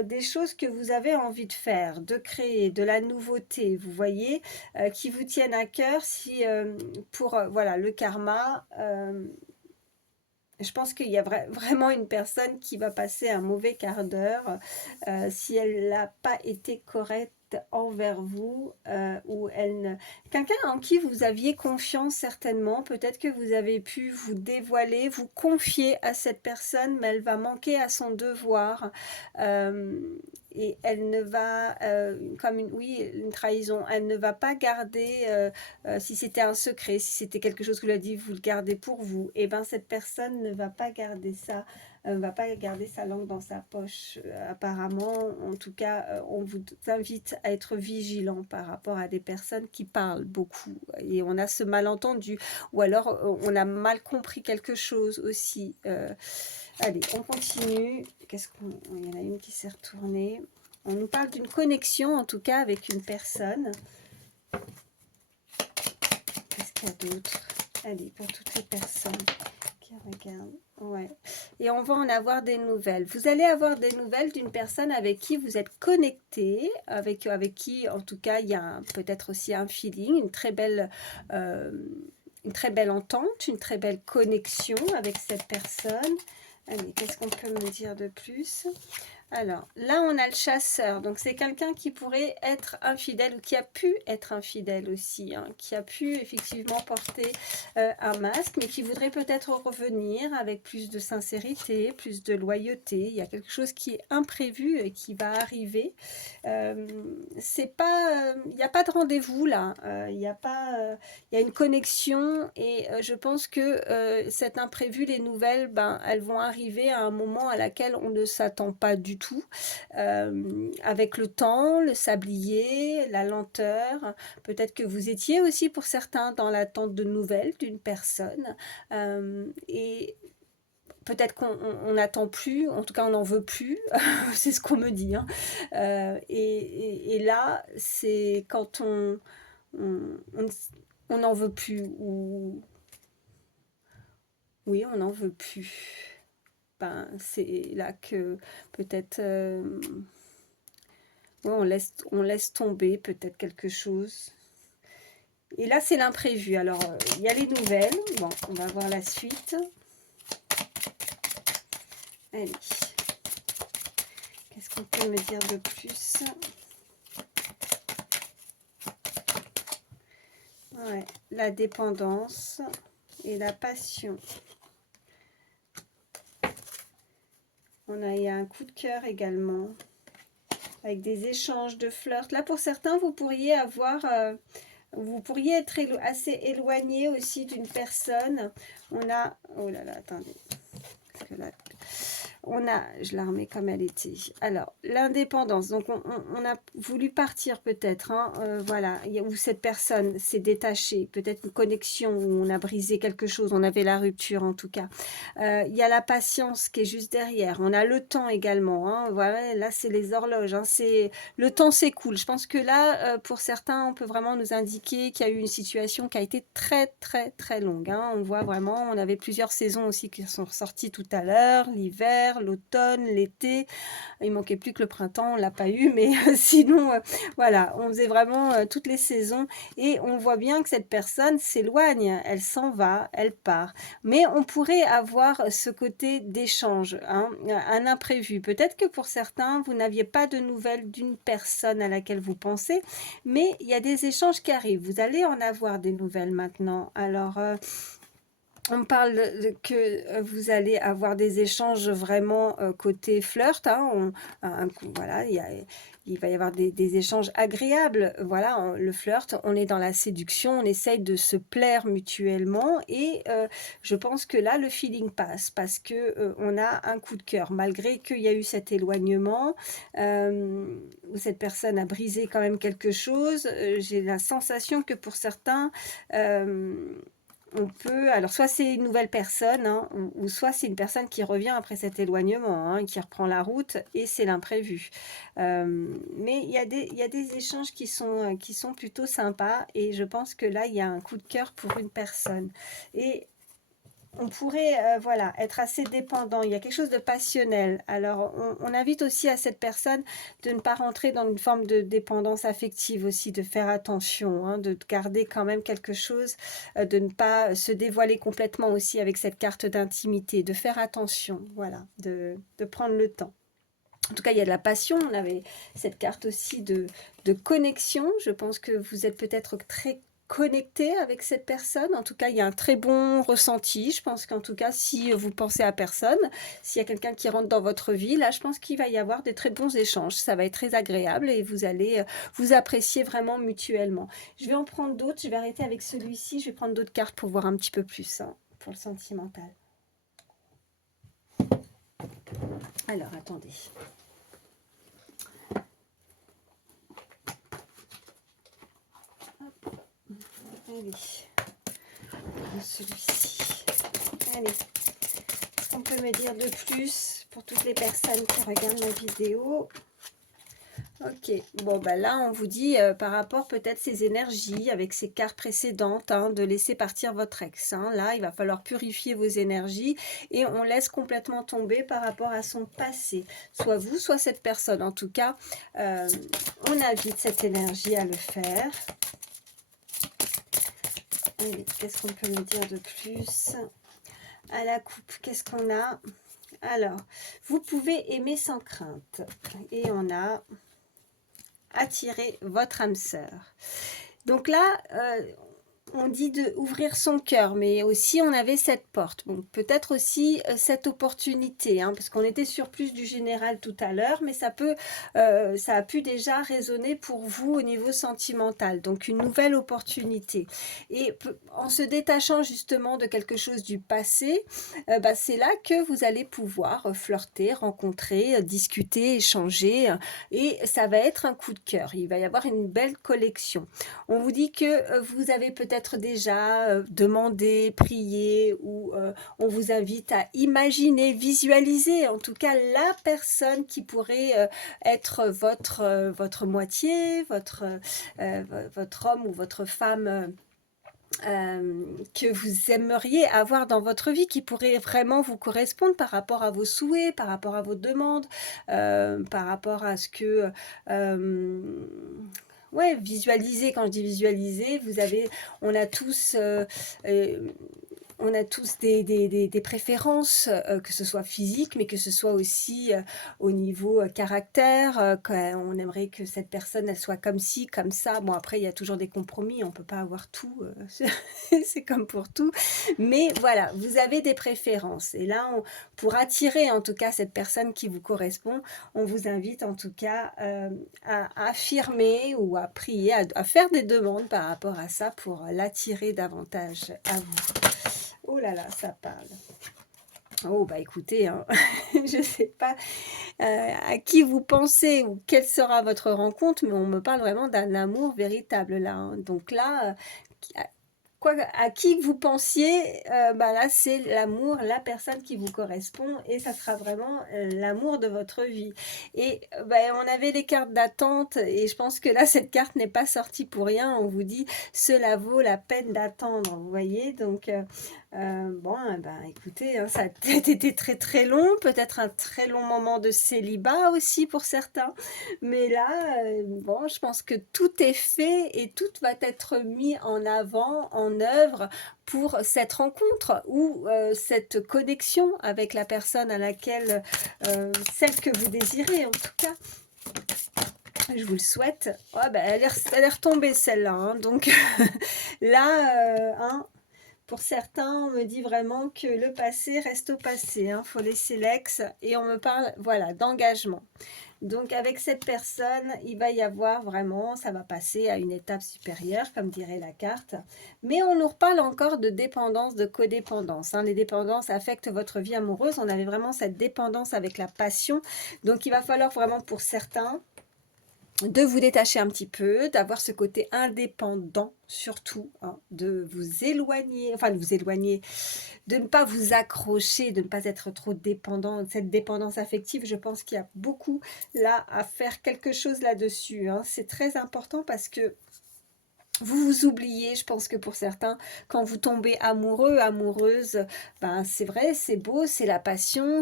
des choses que vous avez envie de faire, de créer, de la nouveauté, vous voyez, qui vous tiennent à cœur, si pour, voilà, le karma, je pense qu'il y a vraiment une personne qui va passer un mauvais quart d'heure si elle n'a pas été correcte envers vous ou elle ne... Quelqu'un en qui vous aviez confiance certainement, peut-être que vous avez pu vous dévoiler, vous confier à cette personne, mais elle va manquer à son devoir. et elle ne va, comme oui, une trahison, elle ne va pas garder, si c'était un secret, si c'était quelque chose que lui a dit, vous le gardez pour vous, et ben cette personne ne va pas garder ça, va pas garder sa langue dans sa poche, apparemment. En tout cas, on vous invite à être vigilant par rapport à des personnes qui parlent beaucoup, et on a ce malentendu, ou alors on a mal compris quelque chose aussi. Allez, on continue. Qu'est-ce qu'on... Il y en a une qui s'est retournée. On nous parle d'une connexion, en tout cas, avec une personne. Qu'est-ce qu'il y a d'autre? Allez, pour toutes les personnes qui regardent. Ouais. Et on va en avoir des nouvelles. Vous allez avoir des nouvelles d'une personne avec qui vous êtes connecté, avec qui, en tout cas, il y a peut-être aussi un feeling, une très belle entente, une très belle connexion avec cette personne. Allez, qu'est-ce qu'on peut me dire de plus? Alors, là, on a le chasseur. Donc, c'est quelqu'un qui pourrait être infidèle ou qui a pu être infidèle aussi, hein, qui a pu effectivement porter un masque, mais qui voudrait peut-être revenir avec plus de sincérité, plus de loyauté. Il y a quelque chose qui est imprévu et qui va arriver. C'est pas, il n'y a pas de rendez-vous là. Il y a pas, il y a une connexion et je pense que cet imprévu, les nouvelles, ben, elles vont arriver à un moment à laquelle on ne s'attend pas du tout, avec le temps, le sablier, la lenteur. Peut-être que vous étiez aussi pour certains dans l'attente de nouvelles d'une personne, et peut-être qu'on n'attend plus, en tout cas on n'en veut plus, c'est ce qu'on me dit, hein. Et là, c'est quand on n'en veut plus, ou oui, on n'en veut plus. Ben, c'est là que peut-être ouais, on laisse tomber peut-être quelque chose. Et là, c'est l'imprévu. Alors, il y a les nouvelles. Bon, on va voir la suite. Allez. Qu'est-ce qu'on peut me dire de plus? Ouais, la dépendance et la passion. Il y a un coup de cœur également, avec des échanges de flirts. Là, pour certains, vous pourriez être assez éloigné aussi d'une personne. On a... Oh là là, attendez. Parce que là, je la remets comme elle était. Alors, l'indépendance. Donc, on a voulu partir peut-être, hein, voilà, où cette personne s'est détachée. Peut-être une connexion où on a brisé quelque chose. On avait la rupture, en tout cas. Il y a la patience qui est juste derrière. On a le temps également, hein, voilà, là, c'est les horloges. Hein, le temps s'écoule. Je pense que là, pour certains, on peut vraiment nous indiquer qu'il y a eu une situation qui a été très, très, très longue. Hein. On voit vraiment, on avait plusieurs saisons aussi qui sont ressorties tout à l'heure. L'hiver, l'automne, l'été. Il manquait plus que le printemps, on l'a pas eu, mais sinon, voilà, on faisait vraiment toutes les saisons et on voit bien que cette personne s'éloigne, elle s'en va, elle part. Mais on pourrait avoir ce côté d'échange, hein, un imprévu. Peut-être que pour certains, vous n'aviez pas de nouvelles d'une personne à laquelle vous pensez, mais il y a des échanges qui arrivent. Vous allez en avoir des nouvelles maintenant. Alors, on parle que vous allez avoir des échanges vraiment côté flirt, hein, voilà, il va y avoir des échanges agréables. Voilà, le flirt, on est dans la séduction, on essaye de se plaire mutuellement et je pense que là, le feeling passe parce que on a un coup de cœur, malgré qu'il y a eu cet éloignement, où cette personne a brisé quand même quelque chose. J'ai la sensation que pour certains... on peut, alors soit c'est une nouvelle personne, hein, ou soit c'est une personne qui revient après cet éloignement, hein, qui reprend la route et c'est l'imprévu. Mais il y a des échanges qui sont plutôt sympas et je pense que là, il y a un coup de cœur pour une personne. Et on pourrait voilà, être assez dépendant, il y a quelque chose de passionnel. Alors, on invite aussi à cette personne de ne pas rentrer dans une forme de dépendance affective aussi, de faire attention, hein, de garder quand même quelque chose, de ne pas se dévoiler complètement aussi avec cette carte d'intimité, de faire attention, voilà, de prendre le temps. En tout cas, il y a de la passion, on avait cette carte aussi de connexion. Je pense que vous êtes peut-être très connecter avec cette personne. En tout cas, il y a un très bon ressenti. Je pense qu'en tout cas, si vous pensez à personne, s'il y a quelqu'un qui rentre dans votre vie, là, je pense qu'il va y avoir des très bons échanges. Ça va être très agréable et vous allez vous apprécier vraiment mutuellement. Je vais en prendre d'autres. Je vais arrêter avec celui-ci. Je vais prendre d'autres cartes pour voir un petit peu plus hein, pour le sentimental. Alors, attendez. Hop. Allez. Celui-ci. Allez. Qu'est-ce qu'on peut me dire de plus pour toutes les personnes qui regardent ma vidéo? Ok, bon bah là on vous dit par rapport peut-être ces énergies avec ces cartes précédentes, hein, de laisser partir votre ex. Hein. Là il va falloir purifier vos énergies et on laisse complètement tomber par rapport à son passé. Soit vous, soit cette personne. En tout cas, on invite cette énergie à le faire. Allez, qu'est-ce qu'on peut me dire de plus? À la coupe, qu'est-ce qu'on a? Alors, vous pouvez aimer sans crainte. Et on a attirer votre âme sœur. Donc là, on dit d'ouvrir son cœur, mais aussi on avait cette porte. Donc peut-être aussi cette opportunité, hein, parce qu'on était sur plus du général tout à l'heure, mais ça a pu déjà résonner pour vous au niveau sentimental. Donc une nouvelle opportunité. Et en se détachant justement de quelque chose du passé, c'est là que vous allez pouvoir flirter, rencontrer, discuter, échanger, et ça va être un coup de cœur. Il va y avoir une belle collection. On vous dit que vous avez peut-être déjà demandé, prié, ou on vous invite à imaginer, visualiser, en tout cas la personne qui pourrait être votre moitié, votre homme ou votre femme que vous aimeriez avoir dans votre vie, qui pourrait vraiment vous correspondre par rapport à vos souhaits, par rapport à vos demandes, par rapport à ce que... ouais, visualiser, quand je dis visualiser, on a tous des préférences, que ce soit physique, mais que ce soit aussi au niveau caractère. On aimerait que cette personne, elle soit comme ci, comme ça. Bon, après, il y a toujours des compromis, on ne peut pas avoir tout. C'est comme pour tout. Mais voilà, vous avez des préférences. Et là, pour attirer en tout cas cette personne qui vous correspond, on vous invite en tout cas à affirmer ou à prier, à faire des demandes par rapport à ça pour l'attirer davantage à vous. Oh là là, ça parle. Oh bah écoutez, hein, je ne sais pas à qui vous pensez ou quelle sera votre rencontre, mais on me parle vraiment d'un amour véritable là. Hein. Donc là, à qui vous pensiez, là c'est l'amour, la personne qui vous correspond et ça sera vraiment l'amour de votre vie. Et on avait les cartes d'attente et je pense que là cette carte n'est pas sortie pour rien. On vous dit cela vaut la peine d'attendre, vous voyez. Donc écoutez, hein, ça a peut-être été très très long, peut-être un très long moment de célibat aussi pour certains, mais là, je pense que tout est fait et tout va être mis en avant, en œuvre pour cette rencontre ou cette connexion avec la personne à laquelle, celle que vous désirez en tout cas. Je vous le souhaite. Oh, elle est retombée celle-là, hein, donc là, pour certains, on me dit vraiment que le passé reste au passé. Il faut laisser l'ex et on me parle d'engagement. Donc avec cette personne, il va y avoir vraiment, ça va passer à une étape supérieure, comme dirait la carte. Mais on nous reparle encore de dépendance, de codépendance. Les dépendances affectent votre vie amoureuse. On avait vraiment cette dépendance avec la passion. Donc il va falloir vraiment pour certains de vous détacher un petit peu, d'avoir ce côté indépendant surtout, hein, de vous éloigner, de ne pas vous accrocher, de ne pas être trop dépendant, cette dépendance affective, je pense qu'il y a beaucoup là à faire quelque chose là-dessus. Hein. C'est très important parce que vous vous oubliez, je pense que pour certains, quand vous tombez amoureux, amoureuse, c'est vrai, c'est beau, c'est la passion,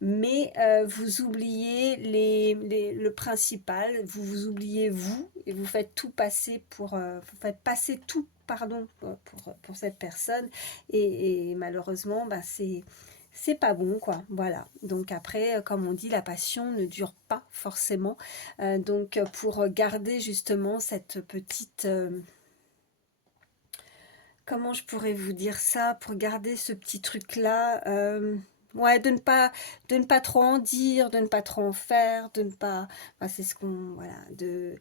mais vous oubliez le principal, vous vous oubliez vous, et vous faites tout passer vous faites passer tout, pardon, pour cette personne, et malheureusement, c'est pas bon, quoi. Voilà. Donc après, comme on dit, la passion ne dure pas forcément. Donc pour garder justement cette petite comment je pourrais vous dire ça pour garder ce petit truc-là? Ouais, de ne pas trop en dire, de ne pas trop en faire, de ne pas enfin, c'est ce qu'on voilà, de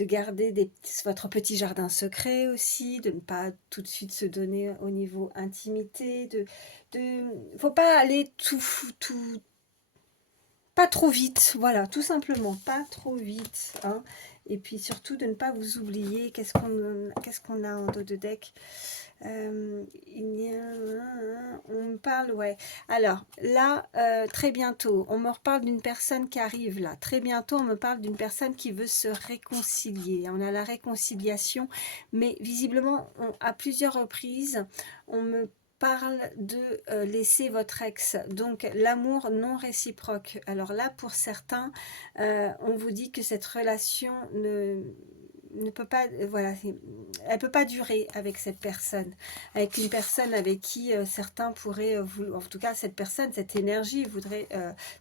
garder votre petit jardin secret aussi, de ne pas tout de suite se donner au niveau intimité, de faut pas aller tout pas trop vite, voilà, tout simplement, pas trop vite, hein. Et puis surtout de ne pas vous oublier. Qu'est-ce qu'on a en dos de deck? Il y a, on me parle, ouais. Alors là, très bientôt, on me reparle d'une personne qui arrive là. Très bientôt, on me parle d'une personne qui veut se réconcilier. On a la réconciliation, mais visiblement, à plusieurs reprises, on me parle de laisser votre ex, donc l'amour non réciproque. Alors là, pour certains, on vous dit que cette relation ne peut pas, voilà, elle peut pas durer avec cette personne, avec une personne avec qui certains pourraient, en tout cas cette personne, cette énergie voudrait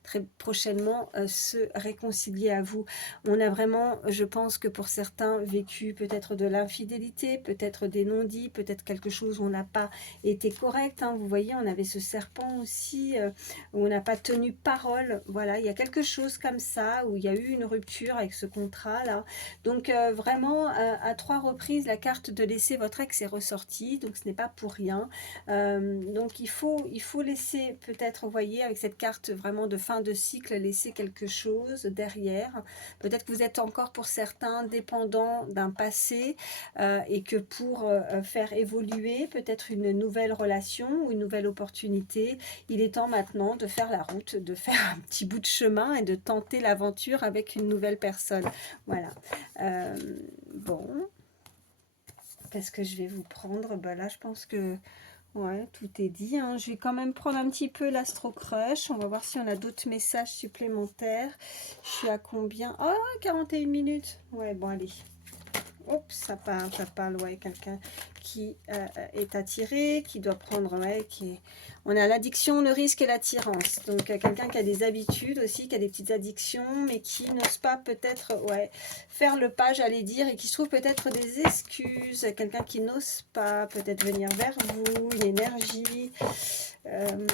très prochainement se réconcilier à vous. On a vraiment, je pense que pour certains, vécu peut-être de l'infidélité, peut-être des non-dits, peut-être quelque chose où on n'a pas été correct, hein. Vous voyez, on avait ce serpent aussi, où on n'a pas tenu parole, voilà, il y a quelque chose comme ça, où il y a eu une rupture avec ce contrat-là. Donc vraiment, à 3 reprises, la carte de laisser votre ex est ressortie, donc ce n'est pas pour rien. Donc il faut laisser peut-être, vous voyez, avec cette carte vraiment de fin de cycle, laisser quelque chose derrière. Peut-être que vous êtes encore pour certains dépendant d'un passé et que pour faire évoluer peut-être une nouvelle relation ou une nouvelle opportunité, il est temps maintenant de faire la route, de faire un petit bout de chemin et de tenter l'aventure avec une nouvelle personne. Voilà. Euh, bon, qu'est-ce que je vais vous prendre? Ben là, je pense que ouais, tout est dit, hein. Je vais quand même prendre un petit peu l'Astro Crush. On va voir si on a d'autres messages supplémentaires. Je suis à combien? Oh, 41 minutes. Ouais, bon, allez. Oups, ça parle, ouais, quelqu'un qui est attiré, qui doit prendre, ouais, on a l'addiction, le risque et l'attirance. Donc, quelqu'un qui a des habitudes aussi, qui a des petites addictions, mais qui n'ose pas peut-être, ouais, faire le pas, j'allais dire, et qui se trouve peut-être des excuses. Quelqu'un qui n'ose pas peut-être venir vers vous, une énergie. Euh,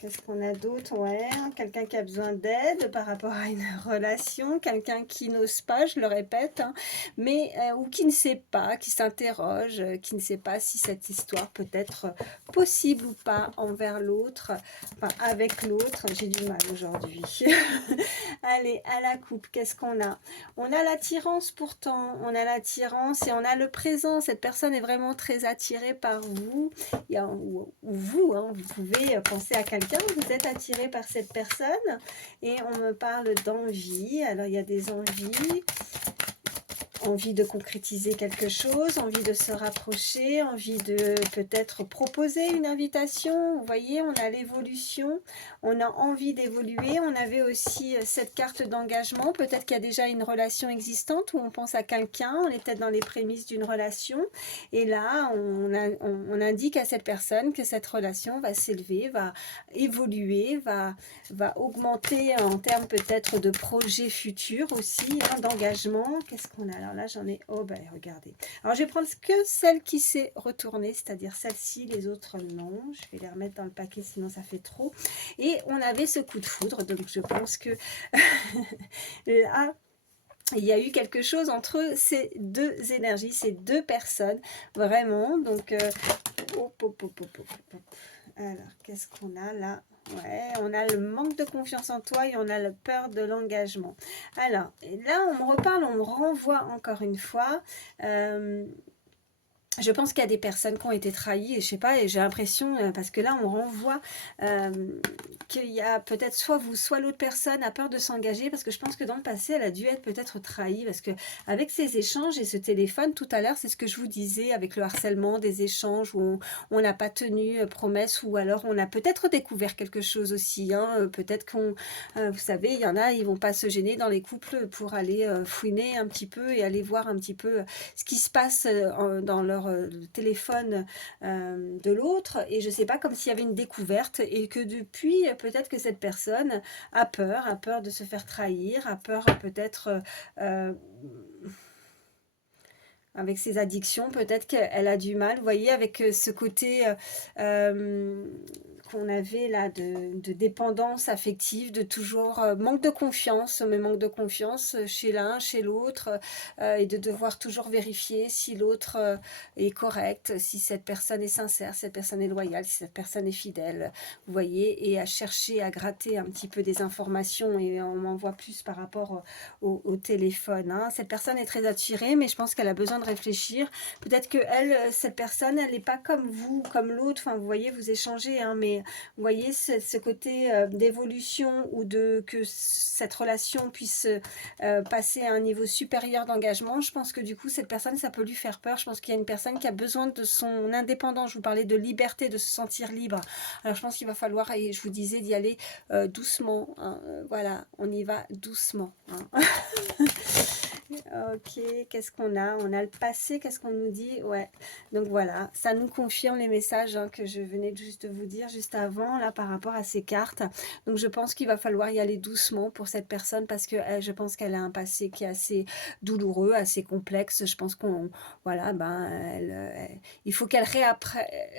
Qu'est-ce qu'on a d'autre? Ouais, quelqu'un qui a besoin d'aide par rapport à une relation, quelqu'un qui n'ose pas, je le répète, hein, mais ou qui ne sait pas, qui s'interroge, qui ne sait pas si cette histoire peut être possible ou pas envers l'autre, enfin avec l'autre. J'ai du mal aujourd'hui. Allez, à la coupe, qu'est-ce qu'on a? On a l'attirance pourtant, on a l'attirance et on a le présent. Cette personne est vraiment très attirée par vous. Ou vous, hein, vous pouvez penser à quelqu'un, vous êtes attiré par cette personne et on me parle d'envie. Alors il y a des envie de concrétiser quelque chose, envie de se rapprocher, envie de peut-être proposer une invitation. Vous voyez, on a l'évolution, on a envie d'évoluer. On avait aussi cette carte d'engagement. Peut-être qu'il y a déjà une relation existante où on pense à quelqu'un, on est peut-être dans les prémices d'une relation. Et là, on indique à cette personne que cette relation va s'élever, va évoluer, va augmenter en termes peut-être de projets futurs aussi, hein, d'engagement. Qu'est-ce qu'on a? Alors là, j'en ai... Oh, ben regardez. Alors, je vais prendre que celle qui s'est retournée, c'est-à-dire celle-ci, les autres non. Je vais les remettre dans le paquet, sinon ça fait trop. Et on avait ce coup de foudre, donc je pense que là, il y a eu quelque chose entre ces deux énergies, ces deux personnes, vraiment. Donc, hop, hop, hop, hop, hop, hop. Alors, qu'est-ce qu'on a là? Ouais, on a le manque de confiance en toi et on a la peur de l'engagement. Alors, et là, on me reparle, on me renvoie encore une fois. Je pense qu'il y a des personnes qui ont été trahies et je sais pas, et j'ai l'impression, parce que là on renvoie qu'il y a peut-être soit vous, soit l'autre personne a peur de s'engager, parce que je pense que dans le passé elle a dû être peut-être trahie, parce que avec ces échanges et ce téléphone tout à l'heure, c'est ce que je vous disais avec le harcèlement, des échanges où on n'a pas tenu promesse, ou alors on a peut-être découvert quelque chose aussi, hein, peut-être qu'on, vous savez, il y en a, ils vont pas se gêner dans les couples pour aller fouiner un petit peu et aller voir un petit peu ce qui se passe dans leur téléphone de l'autre, et je sais pas, comme s'il y avait une découverte et que depuis peut-être que cette personne a peur de se faire trahir, a peur peut-être avec ses addictions, peut-être qu'elle a du mal, vous voyez, avec ce côté qu'on avait là de dépendance affective, de toujours manque de confiance, mais manque de confiance chez l'un, chez l'autre, et de devoir toujours vérifier si l'autre est correct, si cette personne est sincère, si cette personne est loyale, si cette personne est fidèle, vous voyez, et à chercher, à gratter un petit peu des informations, et on en voit plus par rapport au téléphone. Hein. Cette personne est très attirée, mais je pense qu'elle a besoin de réfléchir. Peut-être que elle, cette personne, elle n'est pas comme vous, comme l'autre. Enfin, vous voyez, vous échangez, hein, mais vous voyez ce côté d'évolution ou de que cette relation puisse passer à un niveau supérieur d'engagement. Je pense que du coup, cette personne, ça peut lui faire peur. Je pense qu'il y a une personne qui a besoin de son indépendance. Je vous parlais de liberté, de se sentir libre. Alors, je pense qu'il va falloir, et je vous disais, d'y aller doucement. Hein. Voilà, on y va doucement. Hein. Ok, qu'est-ce qu'on a? On a le passé, qu'est-ce qu'on nous dit? Ouais, donc voilà, ça nous confirme les messages que je venais juste de vous dire juste avant, là, par rapport à ces cartes. Donc je pense qu'il va falloir y aller doucement pour cette personne parce que je pense qu'elle a un passé qui est assez douloureux, assez complexe. Je pense qu'on, voilà, ben, il faut qu'elle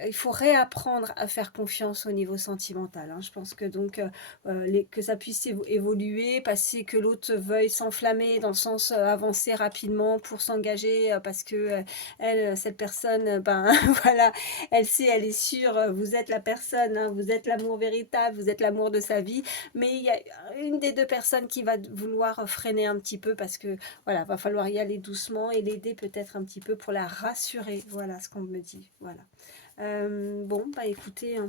il faut réapprendre à faire confiance au niveau sentimental. Hein. Je pense que donc que ça puisse évoluer, passer, que l'autre veuille s'enflammer dans le sens avancer rapidement pour s'engager parce que elle, cette personne, ben voilà, elle sait, elle est sûre, vous êtes la personne, hein, vous êtes l'amour véritable, vous êtes l'amour de sa vie, mais il y a une des deux personnes qui va vouloir freiner un petit peu parce que voilà, va falloir y aller doucement et l'aider peut-être un petit peu pour la rassurer, voilà ce qu'on me dit, voilà. Bon, bah écoutez,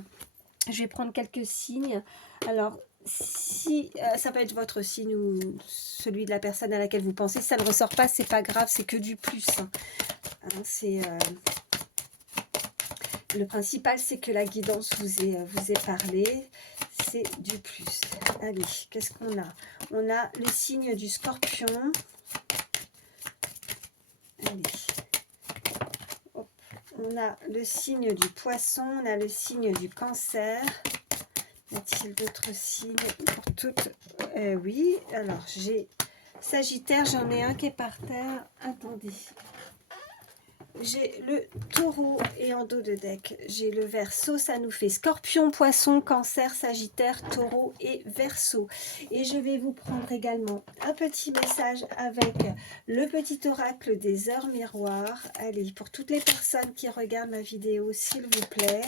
je vais prendre quelques signes. Alors, si ça peut être votre signe ou celui de la personne à laquelle vous pensez, si ça ne ressort pas, c'est pas grave, c'est que du plus. Hein, c'est le principal, c'est que la guidance vous ait parlé, c'est du plus. Allez, qu'est-ce qu'on a? On a le signe du Scorpion. Allez. Hop. On a le signe du Poisson, on a le signe du Cancer. Y a-t-il d'autres signes pour toutes? Oui, alors j'ai Sagittaire, j'en ai un qui est par terre. Attendez. J'ai le Taureau et en dos de deck, j'ai le Verseau, ça nous fait Scorpion, Poisson, Cancer, Sagittaire, Taureau et Verseau. Et je vais vous prendre également un petit message avec le petit oracle des heures miroirs. Allez, pour toutes les personnes qui regardent ma vidéo, s'il vous plaît.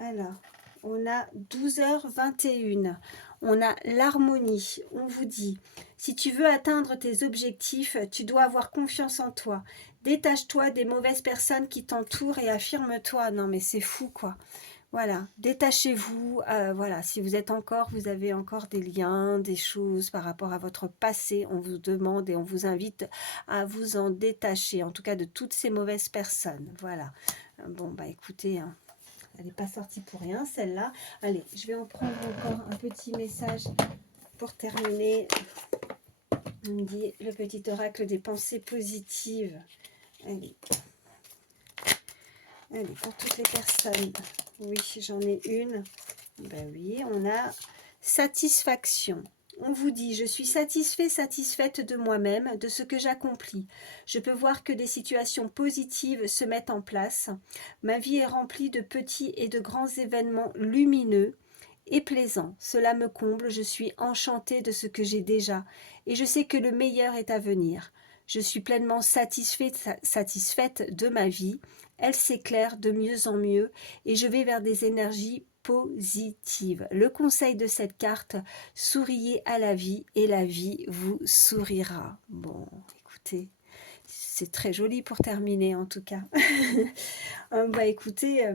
Alors, on a 12h21. On a l'harmonie. On vous dit, si tu veux atteindre tes objectifs, tu dois avoir confiance en toi. Détache-toi des mauvaises personnes qui t'entourent et affirme-toi. Non, mais c'est fou, quoi. Voilà, détachez-vous. Voilà, si vous avez encore des liens, des choses par rapport à votre passé, on vous demande et on vous invite à vous en détacher, en tout cas de toutes ces mauvaises personnes. Voilà. Bon, bah écoutez, hein, elle n'est pas sortie pour rien, celle-là. Allez, je vais en prendre encore un petit message pour terminer. On me dit le petit oracle des pensées positives. Allez. Allez, pour toutes les personnes. Oui, j'en ai une. Ben oui, on a satisfaction. On vous dit, je suis satisfait, satisfaite de moi-même, de ce que j'accomplis. Je peux voir que des situations positives se mettent en place. Ma vie est remplie de petits et de grands événements lumineux et plaisants. Cela me comble, je suis enchantée de ce que j'ai déjà et je sais que le meilleur est à venir. Je suis pleinement satisfaite de ma vie. Elle s'éclaire de mieux en mieux et je vais vers des énergies positive. Le conseil de cette carte, souriez à la vie et la vie vous sourira. Bon, écoutez, c'est très joli pour terminer en tout cas. Bah écoutez,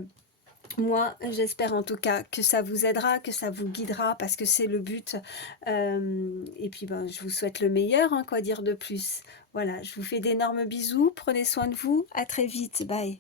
moi j'espère en tout cas que ça vous aidera, que ça vous guidera parce que c'est le but. Et puis ben, je vous souhaite le meilleur, hein, quoi dire de plus. Voilà, je vous fais d'énormes bisous, prenez soin de vous, à très vite, bye.